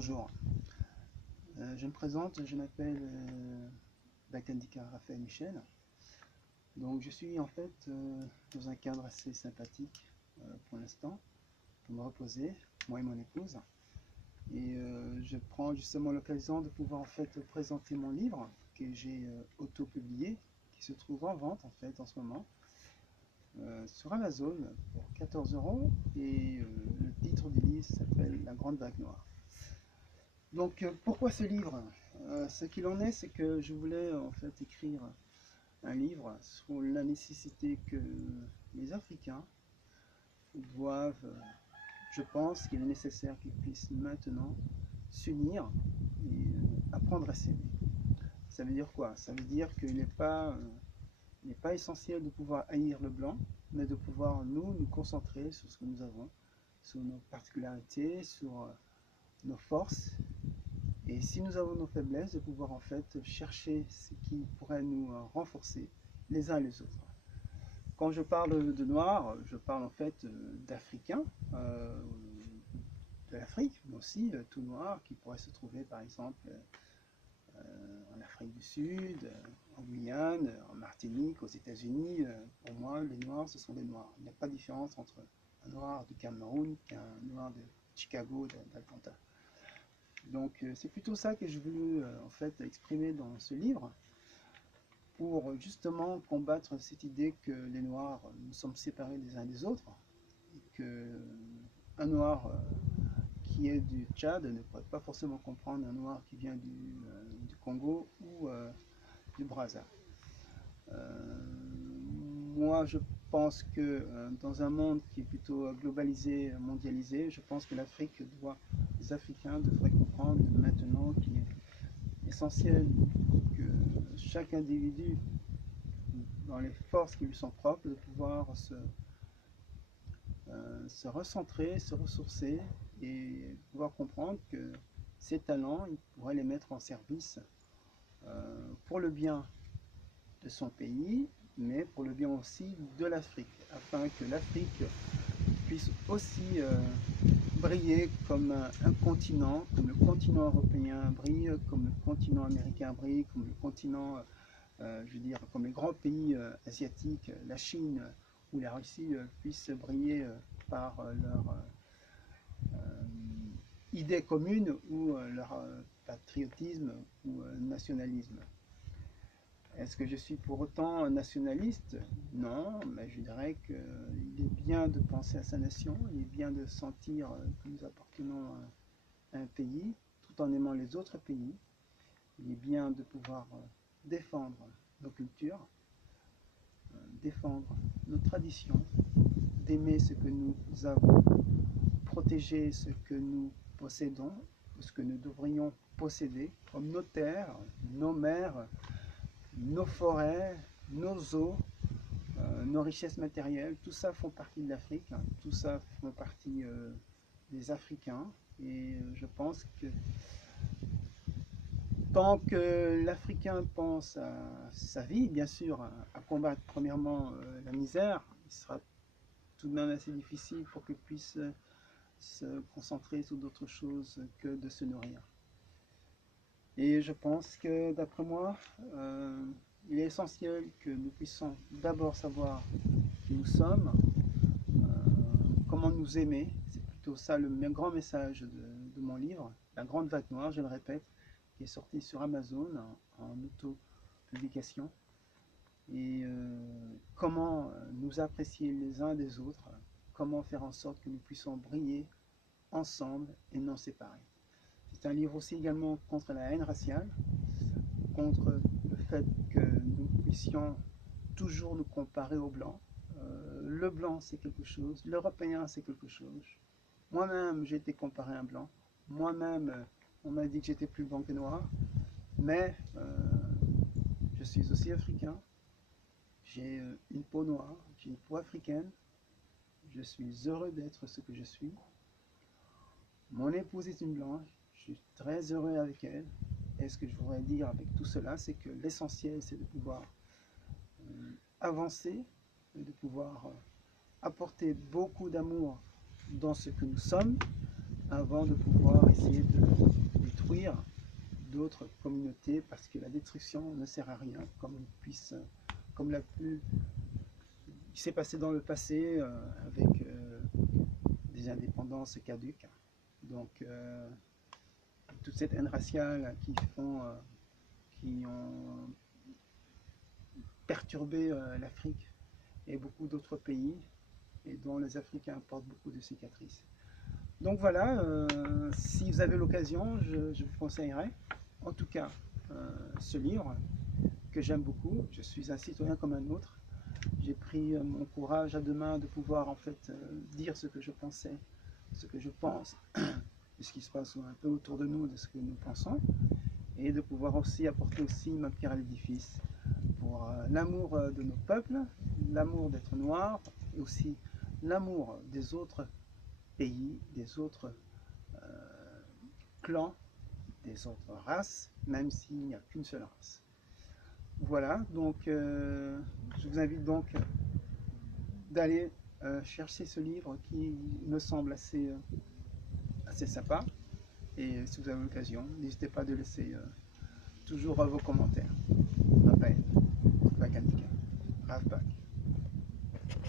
Bonjour, je me présente, je m'appelle Bakandika Raphaël Michel. Donc je suis en fait dans un cadre assez sympathique pour l'instant, pour me reposer, moi et mon épouse. Et je prends justement l'occasion de pouvoir en fait présenter mon livre que j'ai auto-publié, qui se trouve en vente en fait en ce moment sur Amazon pour 14 € et le titre du livre s'appelle La Grande Vague Noire. Donc pourquoi ce livre? Ce qu'il en est, c'est que je voulais en fait écrire un livre sur la nécessité que les Africains doivent, je pense qu'il est nécessaire qu'ils puissent maintenant s'unir et apprendre à s'aimer. Ça veut dire quoi? Ça veut dire qu'il n'est pas essentiel de pouvoir haïr le blanc, mais de pouvoir nous concentrer sur ce que nous avons, sur nos particularités, sur nos forces. Et si nous avons nos faiblesses, de pouvoir en fait chercher ce qui pourrait nous renforcer les uns les autres. Quand je parle de noir, je parle en fait d'Africains, de l'Afrique, mais aussi tout noir qui pourrait se trouver par exemple en Afrique du Sud, en Guyane, en Martinique, aux États-Unis. Pour moi, les noirs, ce sont des noirs. Il n'y a pas de différence entre un noir du Cameroun qu'un noir de Chicago, d'Atlanta. Donc c'est plutôt ça que je voulais en fait exprimer dans ce livre, pour justement combattre cette idée que les Noirs, nous sommes séparés des uns des autres, et que un Noir qui est du Tchad ne pourrait pas forcément comprendre un Noir qui vient du Congo ou du Brazza. Moi je pense que dans un monde qui est plutôt globalisé, mondialisé, je pense que les Africains devraient comprendre maintenant qu'il est essentiel que chaque individu, dans les forces qui lui sont propres, de pouvoir se recentrer, se ressourcer et pouvoir comprendre que ses talents, il pourrait les mettre en service pour le bien de son pays, mais pour le bien aussi de l'Afrique, afin que l'Afrique puisse aussi briller comme un continent, comme le continent européen brille, comme le continent américain brille, comme le continent, je veux dire, comme les grands pays asiatiques, la Chine ou la Russie puissent briller par leur idée commune ou leur patriotisme ou nationalisme. Est-ce que je suis pour autant nationaliste? Non, mais je dirais qu'il est bien de penser à sa nation, il est bien de sentir que nous appartenons à un pays, tout en aimant les autres pays. Il est bien de pouvoir défendre nos cultures, défendre nos traditions, d'aimer ce que nous avons, protéger ce que nous possédons, ce que nous devrions posséder, comme nos terres, nos mers, nos forêts, nos eaux, nos richesses matérielles. Tout ça font partie de l'Afrique, tout ça font partie des Africains. Et je pense que tant que l'Africain pense à sa vie, bien sûr, à combattre premièrement la misère, il sera tout de même assez difficile pour qu'il puisse se concentrer sur d'autres choses que de se nourrir. Et je pense que, d'après moi, il est essentiel que nous puissions d'abord savoir qui nous sommes, comment nous aimer. C'est plutôt ça le grand message de mon livre, La Grande Vague Noire, je le répète, qui est sorti sur Amazon en auto-publication. Et comment nous apprécier les uns des autres, comment faire en sorte que nous puissions briller ensemble et non séparés. C'est un livre aussi également contre la haine raciale, contre le fait que nous puissions toujours nous comparer aux blancs. Le blanc c'est quelque chose, l'européen c'est quelque chose. Moi-même j'ai été comparé à un blanc, moi-même on m'a dit que j'étais plus blanc que noir, mais je suis aussi africain, j'ai une peau noire, j'ai une peau africaine, je suis heureux d'être ce que je suis. Mon épouse est une blanche, je suis très heureux avec elle. Et ce que je voudrais dire avec tout cela, c'est que l'essentiel, c'est de pouvoir avancer, de pouvoir apporter beaucoup d'amour dans ce que nous sommes, avant de pouvoir essayer de détruire d'autres communautés, parce que la destruction ne sert à rien, comme l'a pu, qui s'est passé dans le passé avec des indépendances caduques. Donc toute cette haine raciale qui ont perturbé l'Afrique et beaucoup d'autres pays, et dont les Africains portent beaucoup de cicatrices. Donc voilà, si vous avez l'occasion, je vous conseillerais, en tout cas, ce livre que j'aime beaucoup. Je suis un citoyen comme un autre. J'ai pris mon courage à deux mains de pouvoir en fait dire ce que je pensais, ce que je pense, de ce qui se passe un peu autour de nous, de ce que nous pensons, et de pouvoir aussi apporter aussi ma pierre à l'édifice pour l'amour de nos peuples, l'amour d'être noir, et aussi l'amour des autres pays, des autres clans, des autres races, même s'il n'y a qu'une seule race. Voilà, donc je vous invite donc d'aller chercher ce livre qui me semble assez sympa. Et si vous avez l'occasion, n'hésitez pas de laisser toujours vos commentaires. Raphaël, Bakanika, Ravbak.